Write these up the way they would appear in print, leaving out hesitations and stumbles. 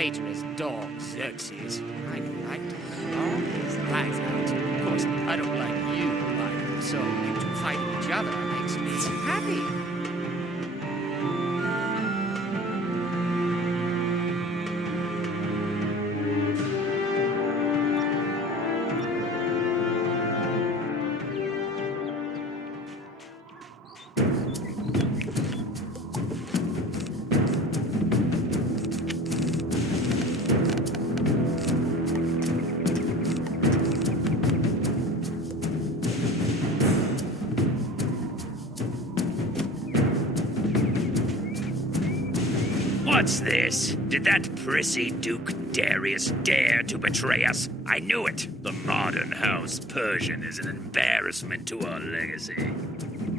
traitorous dog, Xerxes. I'd like to claw his eyes out. Of course, I don't like you either, so you two fighting each other makes me happy. What's this? Did that prissy Duke Darius dare to betray us? I knew it! The modern House Persian is an embarrassment to our legacy.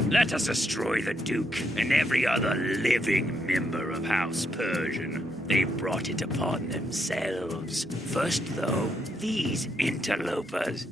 Let us destroy the Duke and every other living member of House Persian. They've brought it upon themselves. First, though, these interlopers.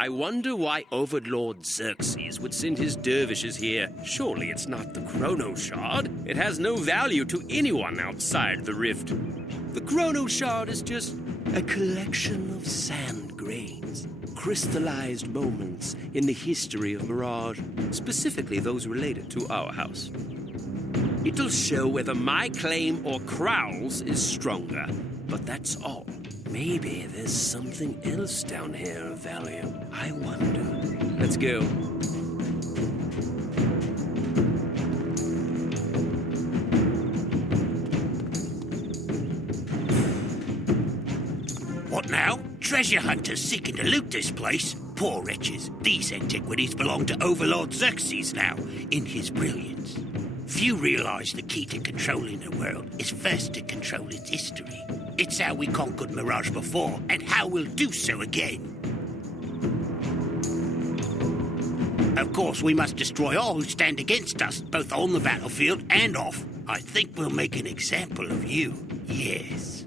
I wonder why Overlord Xerxes would send his dervishes here. Surely it's not the Chronoshard. It has no value to anyone outside the rift. The Chronoshard is just a collection of sand grains, crystallized moments in the history of Mirage, specifically those related to our house. It'll show whether my claim or Crowl's is stronger, but that's all. Maybe there's something else down here of value. I wonder. Let's go. What now? Treasure hunters seeking to loot this place? Poor wretches. These antiquities belong to Overlord Xerxes now, in his brilliance. Few realize the key to controlling the world is first to control its history. It's how we conquered Mirage before, and how we'll do so again. Of course, we must destroy all who stand against us, both on the battlefield and off. I think we'll make an example of you, yes.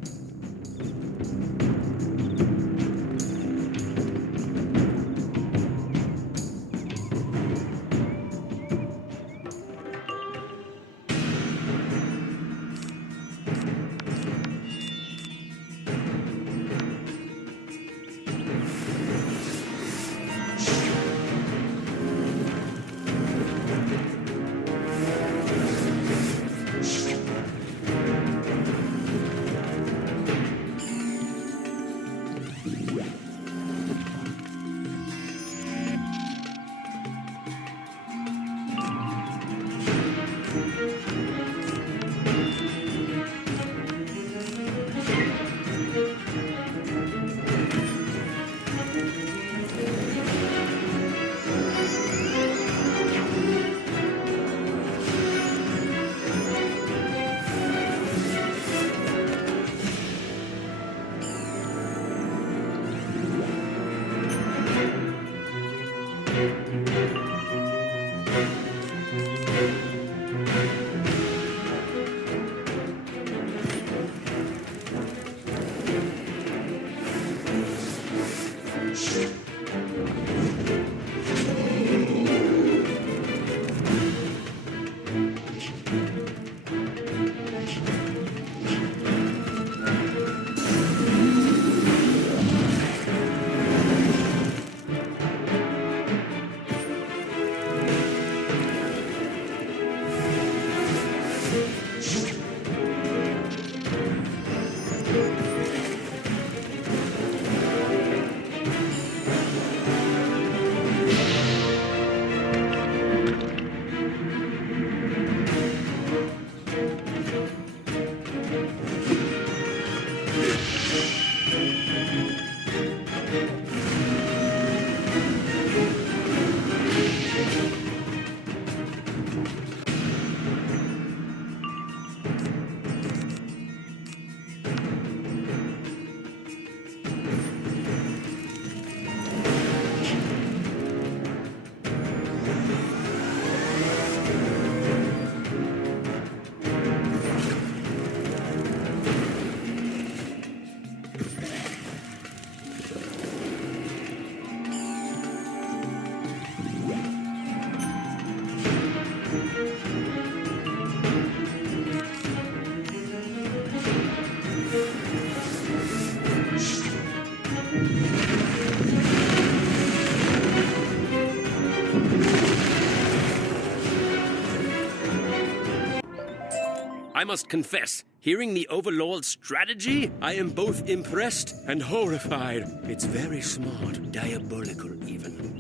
I must confess, hearing the Overlord's strategy, I am both impressed and horrified. It's very smart, diabolical even.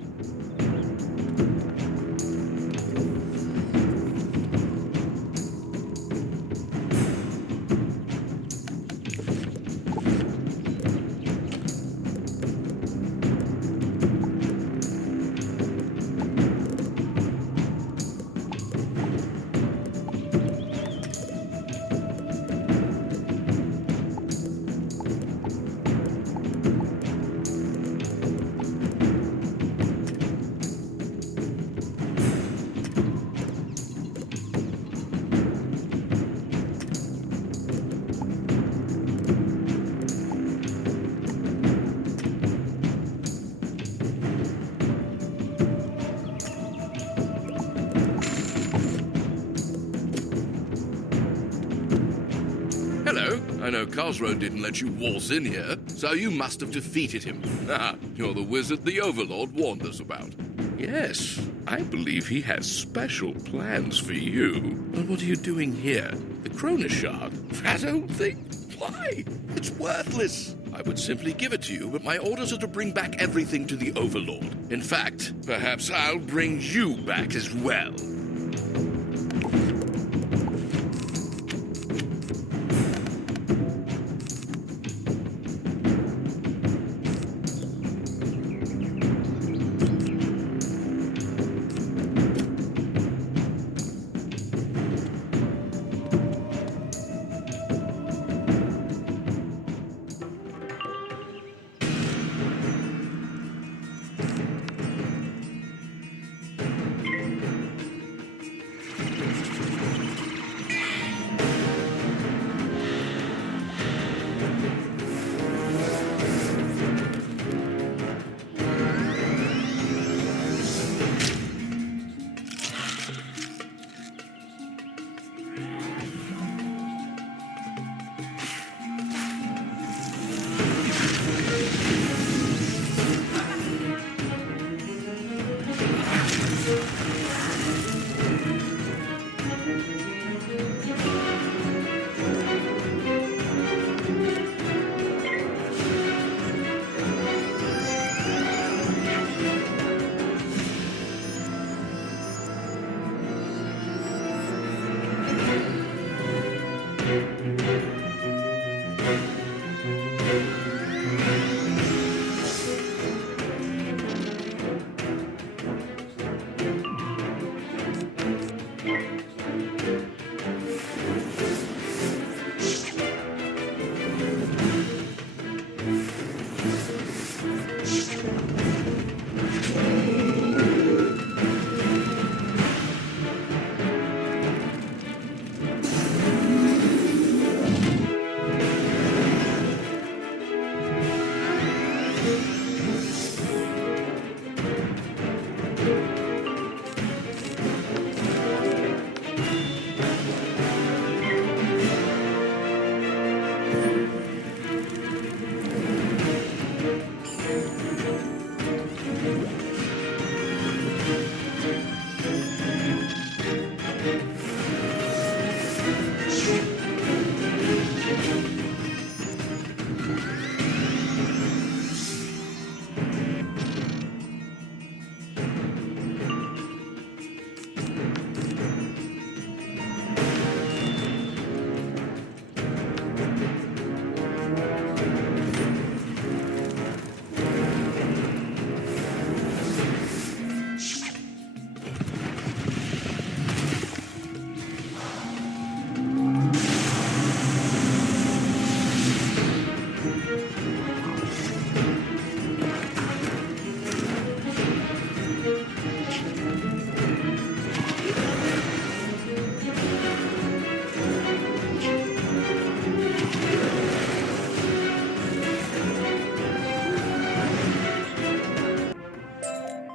I know Cosro didn't let you waltz in here, so you must have defeated him. Ah, you're the wizard the Overlord warned us about. Yes, I believe he has special plans for you. But what are you doing here? The Chronoshard? That old thing? Why? It's worthless. I would simply give it to you, but my orders are to bring back everything to the Overlord. In fact, perhaps I'll bring you back as well.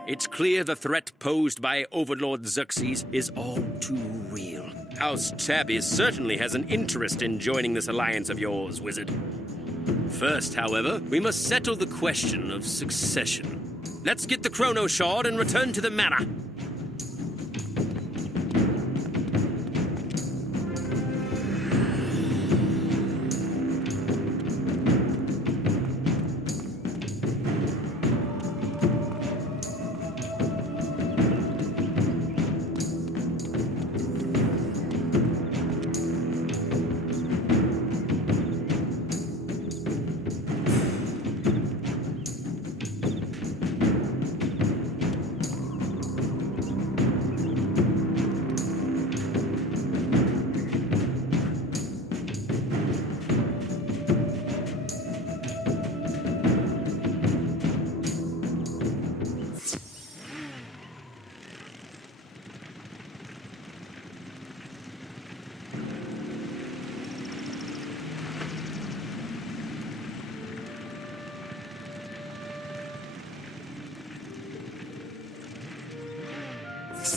It's clear the threat posed by Overlord Xerxes is all too real. House Tabbi certainly has an interest in joining this alliance of yours, Wizard. First, however, we must settle the question of succession. Let's get the Chronoshard and return to the manor.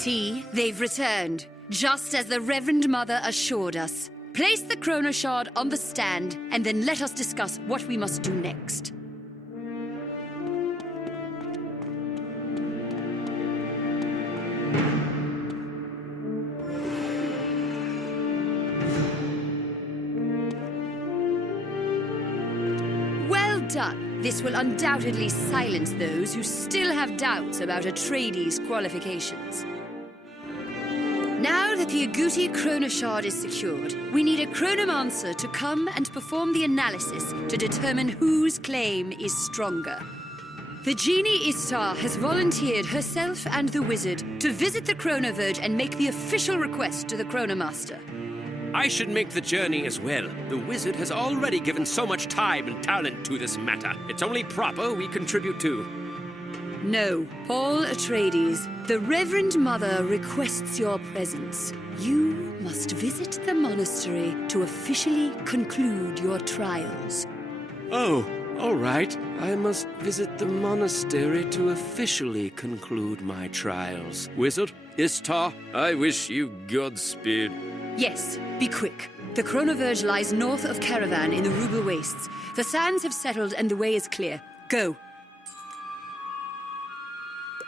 See, they've returned, just as the Reverend Mother assured us. Place the Chronoshard on the stand, and then let us discuss what we must do next. Well done. This will undoubtedly silence those who still have doubts about Atraydies' qualifications. Now that the Agouti Chronoshard is secured, we need a chronomancer to come and perform the analysis to determine whose claim is stronger. The genie Istar has volunteered herself and the wizard to visit the Chronoverge and make the official request to the Chronomaster. I should make the journey as well. The wizard has already given so much time and talent to this matter. It's only proper we contribute too. No, Pol Atraydies, the Reverend Mother requests your presence. You must visit the monastery to officially conclude your trials. Oh, all right. I must visit the monastery to officially conclude my trials. Wizard, Istar, I wish you Godspeed. Yes, be quick. The Chronoverge lies north of Caravan in the Ruble Wastes. The sands have settled and the way is clear. Go.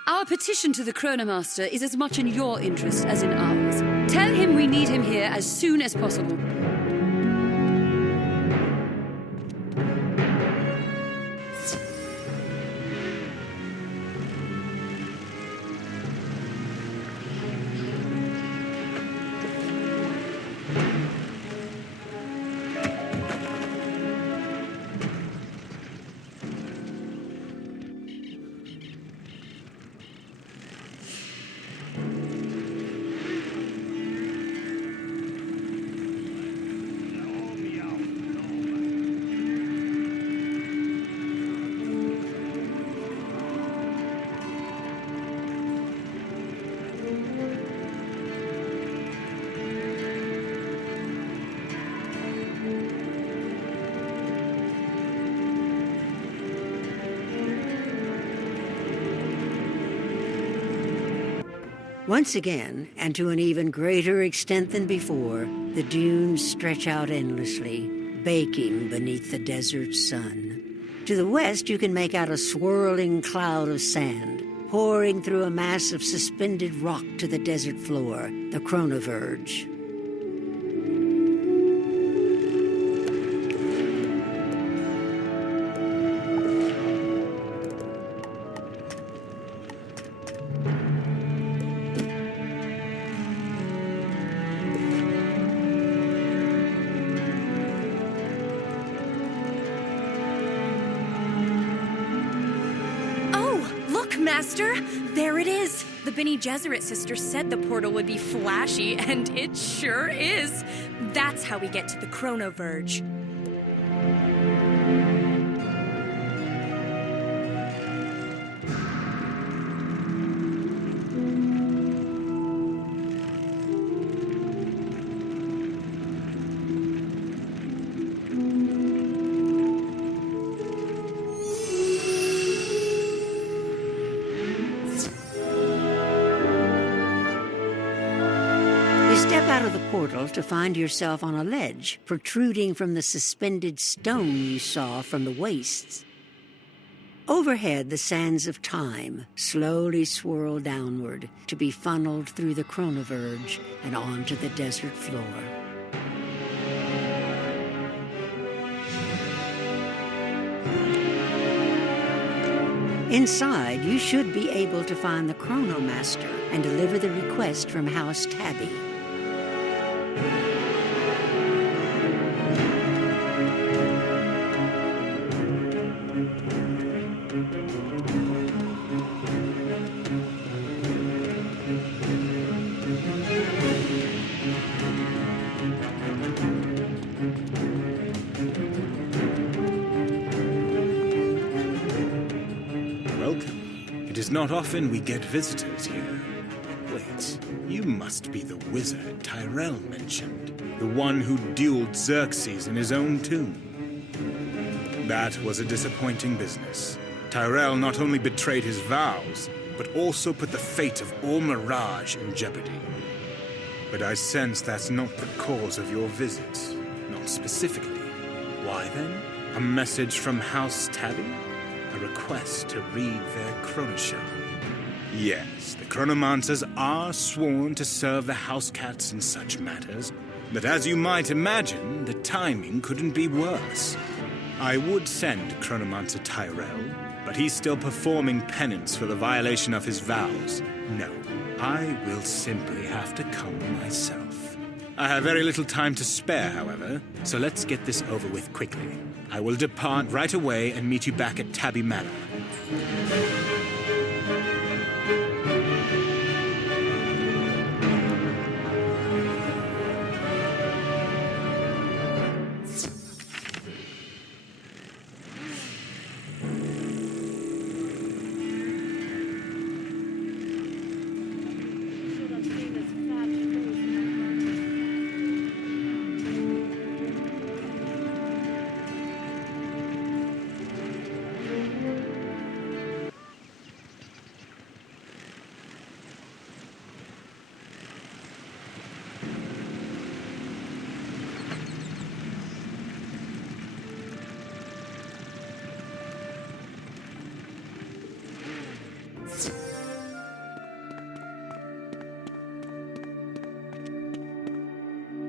Our petition to the Chronomaster is as much in your interest as in ours. Tell him we need him here as soon as possible. Once again, and to an even greater extent than before, the dunes stretch out endlessly, baking beneath the desert sun. To the west, you can make out a swirling cloud of sand, pouring through a mass of suspended rock to the desert floor, the Chronoverge. Master, there it is. The Bene Gesserit sister said the portal would be flashy, and it sure is. That's how we get to the Chronoverge. Step out of the portal to find yourself on a ledge protruding from the suspended stone you saw from the wastes. Overhead, the sands of time slowly swirl downward to be funneled through the Chronoverge and onto the desert floor. Inside, you should be able to find the Chronomaster and deliver the request from House Tabbi. Welcome. It is not often we get visitors here. Wait, you must be the wizard Tyrell mentioned. The one who dueled Xerxes in his own tomb. That was a disappointing business. Tyrell not only betrayed his vows, but also put the fate of all Mirage in jeopardy. But I sense that's not the cause of your visit. Not specifically. Why then? A message from House Tabbi? A request to read their Chronoshard? Yes, the Chronomancers are sworn to serve the house cats in such matters, but as you might imagine, the timing couldn't be worse. I would send Chronomancer Tyrell, but he's still performing penance for the violation of his vows. No, I will simply have to come myself. I have very little time to spare, however, so let's get this over with quickly. I will depart right away and meet you back at Tabbi Manor.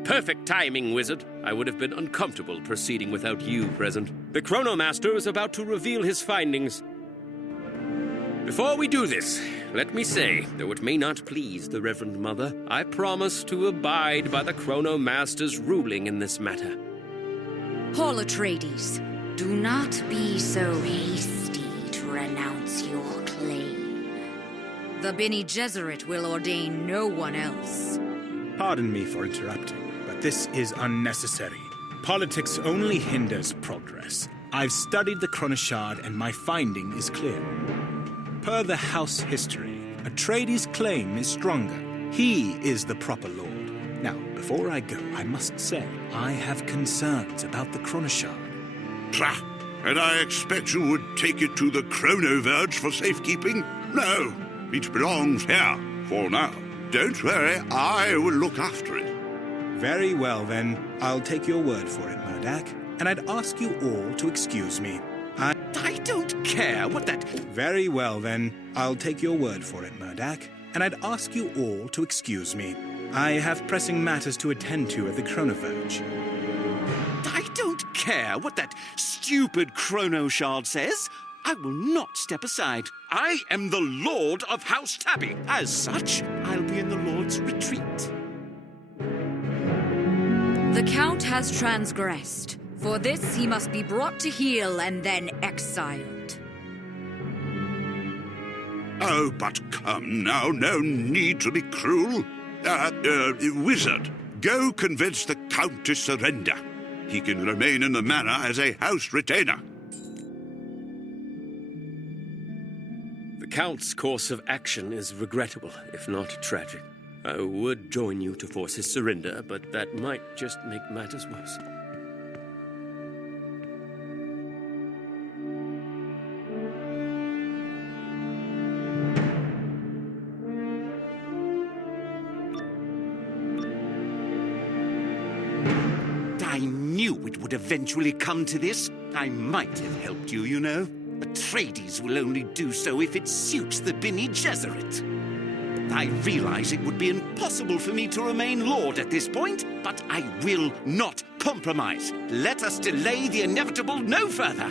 Perfect timing, Wizard. I would have been uncomfortable proceeding without you present. The Chronomaster is about to reveal his findings. Before we do this, let me say, though it may not please the Reverend Mother, I promise to abide by the Chronomaster's ruling in this matter. Pol Atraydies, do not be so hasty to renounce your claim. The Bene Gesserit will ordain no one else. Pardon me for interrupting, but this is unnecessary. Politics only hinders progress. I've studied the Chronoshard and my finding is clear. Per the house history, Atraydies' claim is stronger. He is the proper lord. Now, before I go, I must say, I have concerns about the Chronoshard. Pah! And I expect you would take it to the Chronoverge for safekeeping? No, it belongs here, for now. Don't worry, I will look after it. Very well, then. I'll take your word for it, Murdak. And I'd ask you all to excuse me. I don't care what that... Very well, then. I'll take your word for it, Murdak. And I'd ask you all to excuse me. I have pressing matters to attend to at the Chronoverge. I don't care what that stupid Chronoshard says. I will not step aside. I am the Lord of House Tabbi. As such, I'll be in the Lord's retreat. The Count has transgressed. For this, he must be brought to heel and then exiled. Oh, but come now, no need to be cruel. Wizard, go convince the Count to surrender. He can remain in the manor as a house retainer. The Count's course of action is regrettable, if not tragic. I would join you to force his surrender, but that might just make matters worse. I knew it would eventually come to this. I might have helped you, you know. Atraydies will only do so if it suits the Bene Gesserit. I realize it would be impossible for me to remain Lord at this point, but I will not compromise. Let us delay the inevitable no further.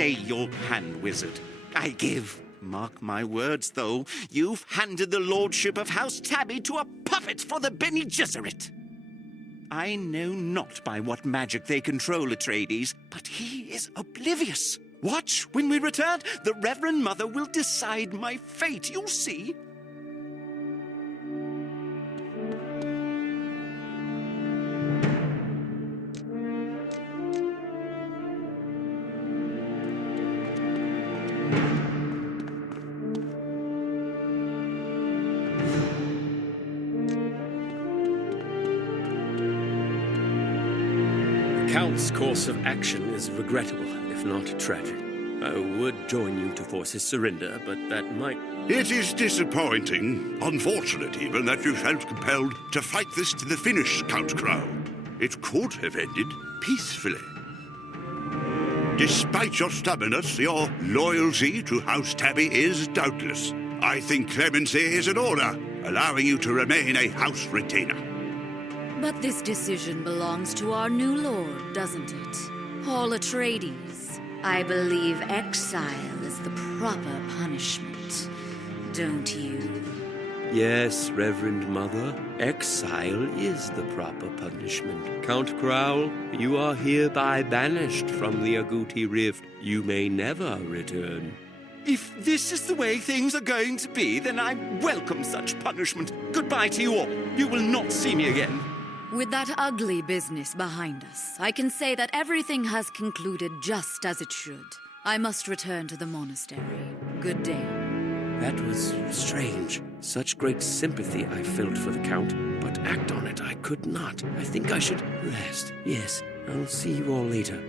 stay your hand, wizard. I give. Mark my words, though, you've handed the lordship of House Tabbi to a puppet for the Bene Gesserit. I know not by what magic they control Atraydies, but he is oblivious. Watch, when we return, the Reverend Mother will decide my fate, you'll see. The Count's course of action is regrettable, if not tragic. I would join you to force his surrender, but that might... It is disappointing, unfortunate even, that you felt compelled to fight this to the finish, Count Crow. It could have ended peacefully. Despite your stubbornness, your loyalty to House Tabbi is doubtless. I think clemency is in order, allowing you to remain a house retainer. But this decision belongs to our new lord, doesn't it? Pol Atraydies. I believe exile is the proper punishment, don't you? Yes, Reverend Mother, exile is the proper punishment. Count Growl, you are hereby banished from the Agouti Rift. You may never return. If this is the way things are going to be, then I welcome such punishment. Goodbye to you all. You will not see me again. With that ugly business behind us, I can say that everything has concluded just as it should. I must return to the monastery. Good day. That was strange. Such great sympathy I felt for the Count, but act on it I could not. I think I should rest. Yes, I'll see you all later.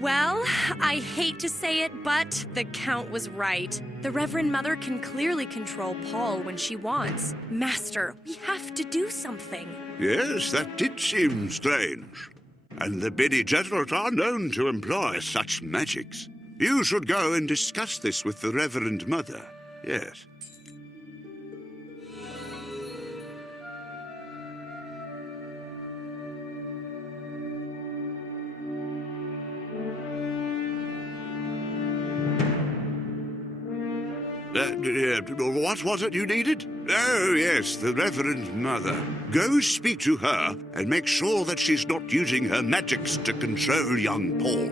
Well, I hate to say it, but the Count was right. The Reverend Mother can clearly control Paul when she wants. Master, we have to do something. Yes, that did seem strange. And the Bene Gesserit are known to employ such magics. You should go and discuss this with the Reverend Mother. Yes. What was it you needed? Oh, yes, the Reverend Mother. Go speak to her and make sure that she's not using her magics to control young Paul.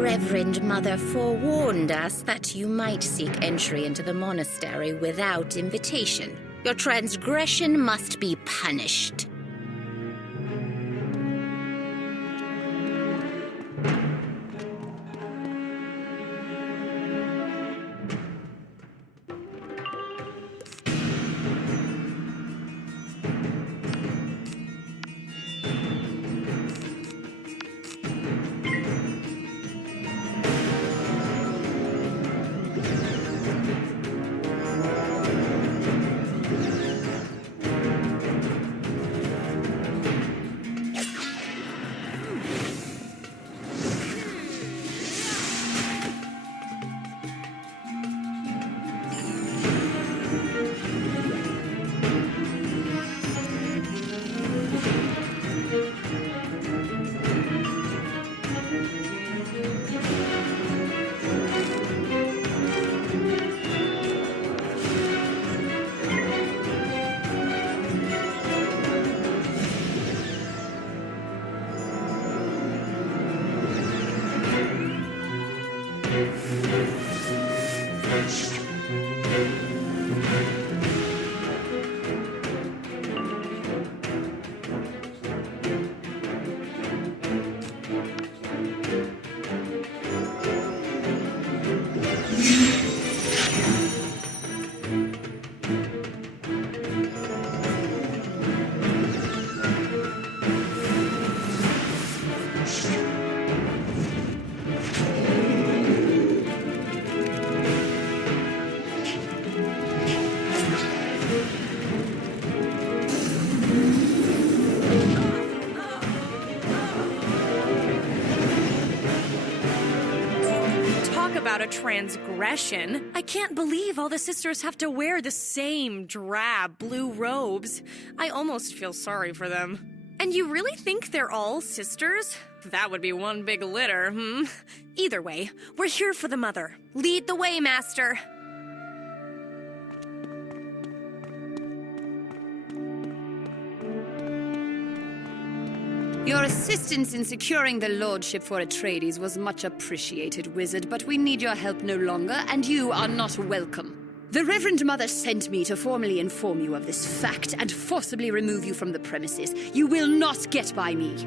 Reverend Mother forewarned us that you might seek entry into the monastery without invitation. Your transgression must be punished. about a transgression. I can't believe all the sisters have to wear the same drab blue robes. I almost feel sorry for them. And you really think they're all sisters? That would be one big litter, Either way, we're here for the mother. Lead the way, Master. Your assistance in securing the lordship for Atraydies was much appreciated, Wizard, but we need your help no longer, and you are not welcome. The Reverend Mother sent me to formally inform you of this fact and forcibly remove you from the premises. You will not get by me.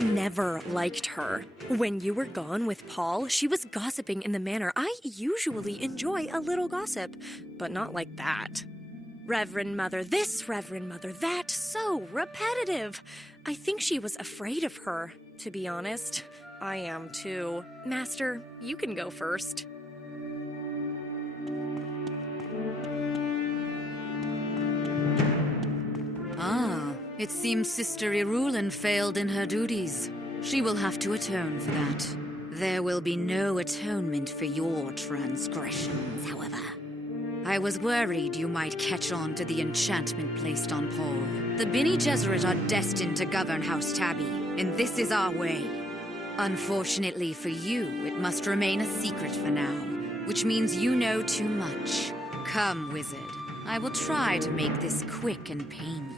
Never liked her. When you were gone with Paul, she was gossiping in the manner I usually enjoy a little gossip, but not like that. Reverend Mother this, Reverend Mother that, so repetitive. I think she was afraid of her, to be honest. I am too. Master, you can go first. It seems Sister Irulan failed in her duties. She will have to atone for that. There will be no atonement for your transgressions, however. I was worried you might catch on to the enchantment placed on Paul. The Bene Gesserit are destined to govern House Tabbi, and this is our way. Unfortunately for you, it must remain a secret for now, which means you know too much. Come, Wizard. I will try to make this quick and painless.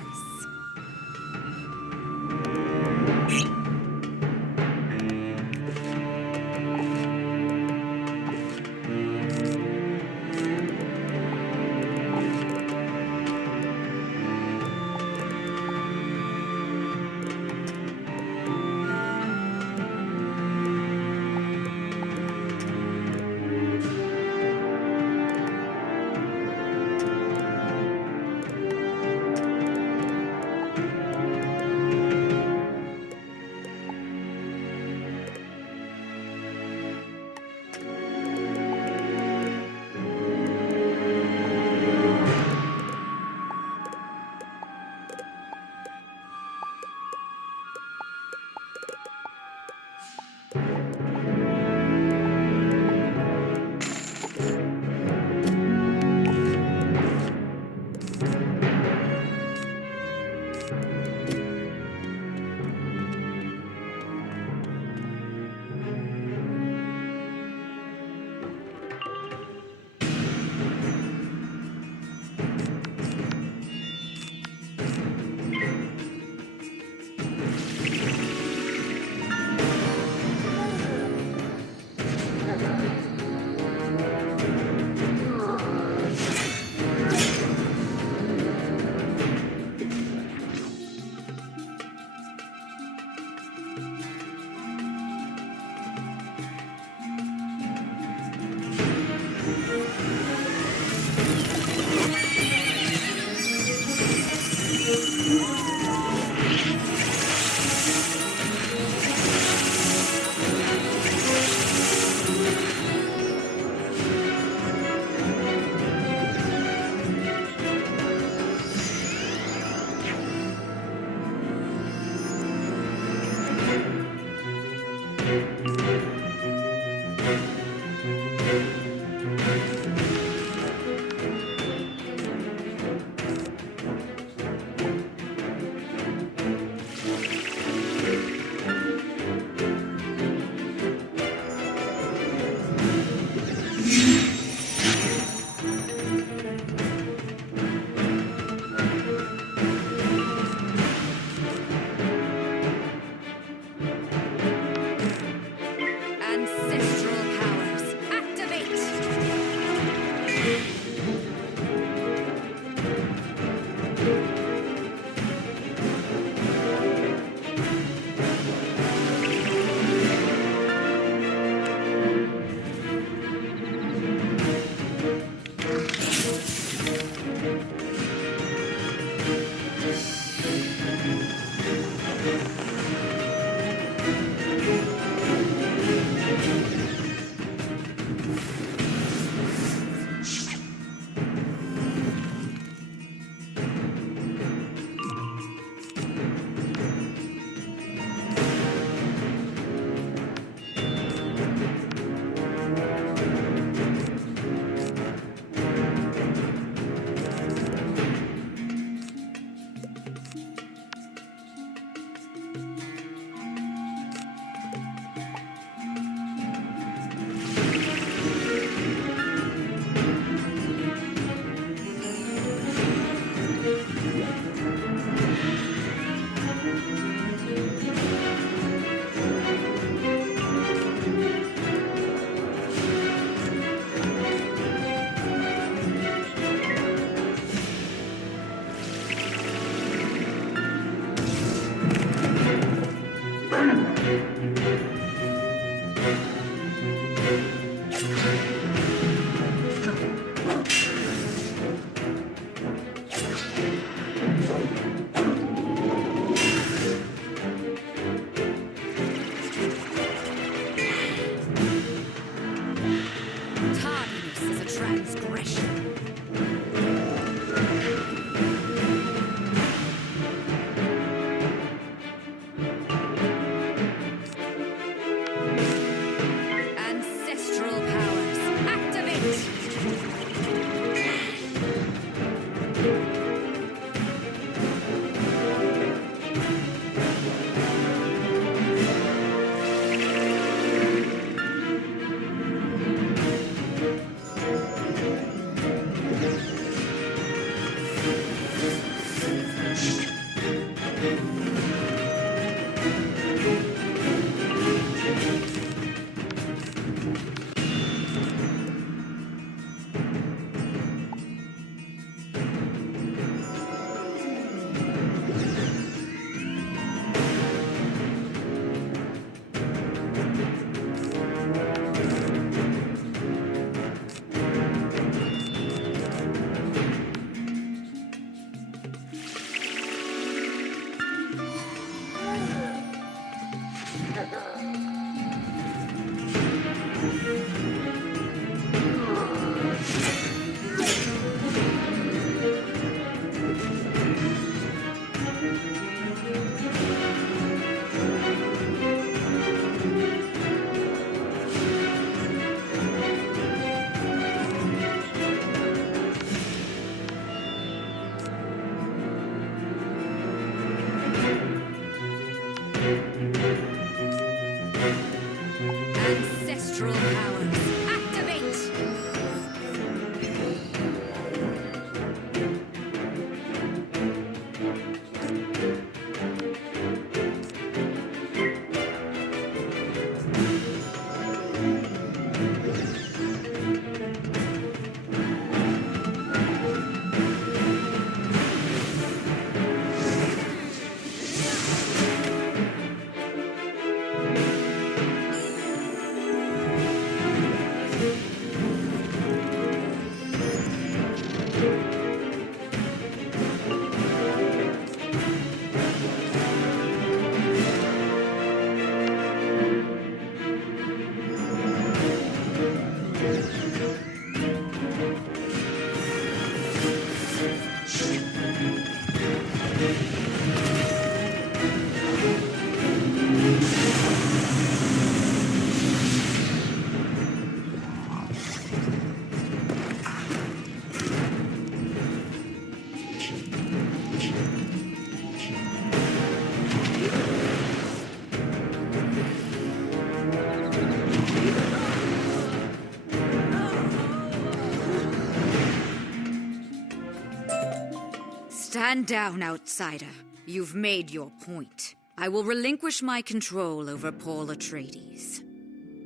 Stand down, outsider. You've made your point. I will relinquish my control over Pol Atraydies.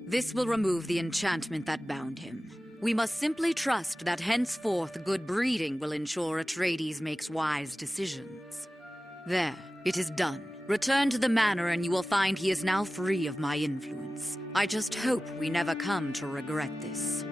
This will remove the enchantment that bound him. We must simply trust that henceforth good breeding will ensure Atraydies makes wise decisions. There, it is done. Return to the manor and you will find he is now free of my influence. I just hope we never come to regret this.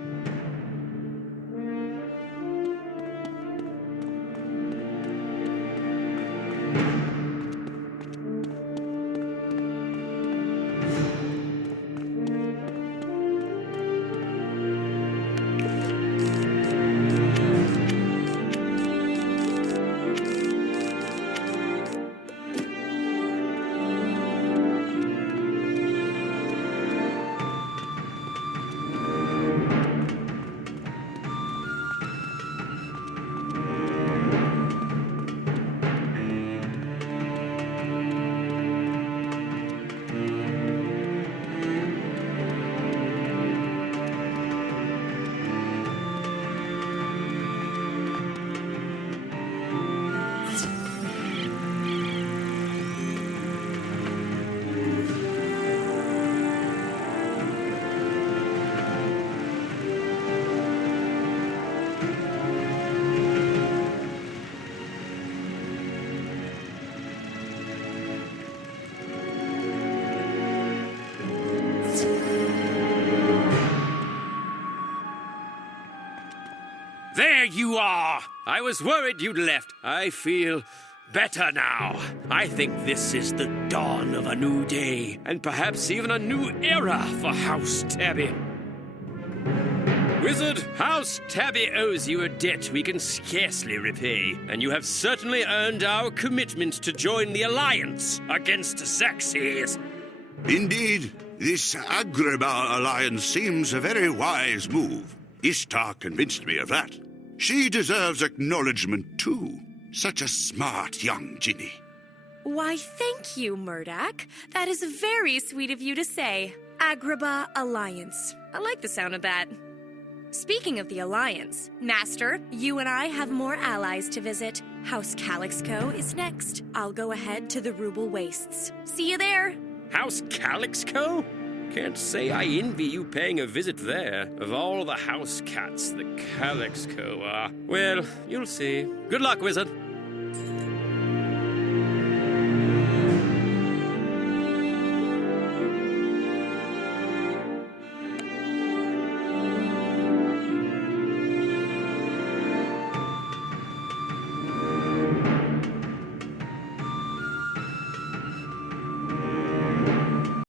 There you are! I was worried you'd left. I feel better now. I think this is the dawn of a new day, and perhaps even a new era for House Tabbi. Wizard, House Tabbi owes you a debt we can scarcely repay, and you have certainly earned our commitment to join the alliance against Xerxes. Indeed, this Agrabah alliance seems a very wise move. Ishtar convinced me of that. She deserves acknowledgement, too. Such a smart young Ginny. Why, thank you, Murdoch. That is very sweet of you to say. Agrabah Alliance. I like the sound of that. Speaking of the Alliance, Master, you and I have more allies to visit. House Calixco is next. I'll go ahead to the Ruble Wastes. See you there. House Calixco? Can't say I envy you paying a visit there. Of all the house cats, the Calixco are. Well, you'll see. Good luck, Wizard.